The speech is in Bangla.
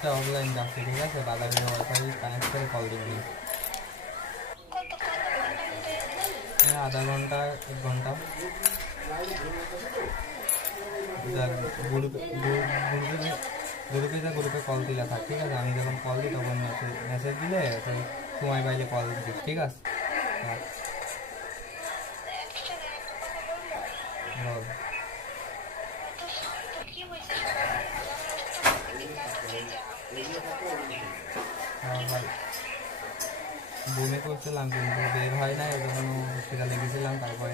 একটা অফলাইন যাচ্ছে, ঠিক আছে? বাজারে ওয়াইফাই কানেক্ট করে কল দিবি। আধা ঘন্টা 1 ঘন্টা গ্রুপে কল দিলে থাক, ঠিক আছে? আমি যখন কল দিই তখন মেসেজ দিলে সময় পাইলে কল দিস, ঠিক আছে? বল। বমি করছিলাম কিন্তু বের হয় নাই, ওই জন্য হসপিটালে গেছিলাম, তারপরে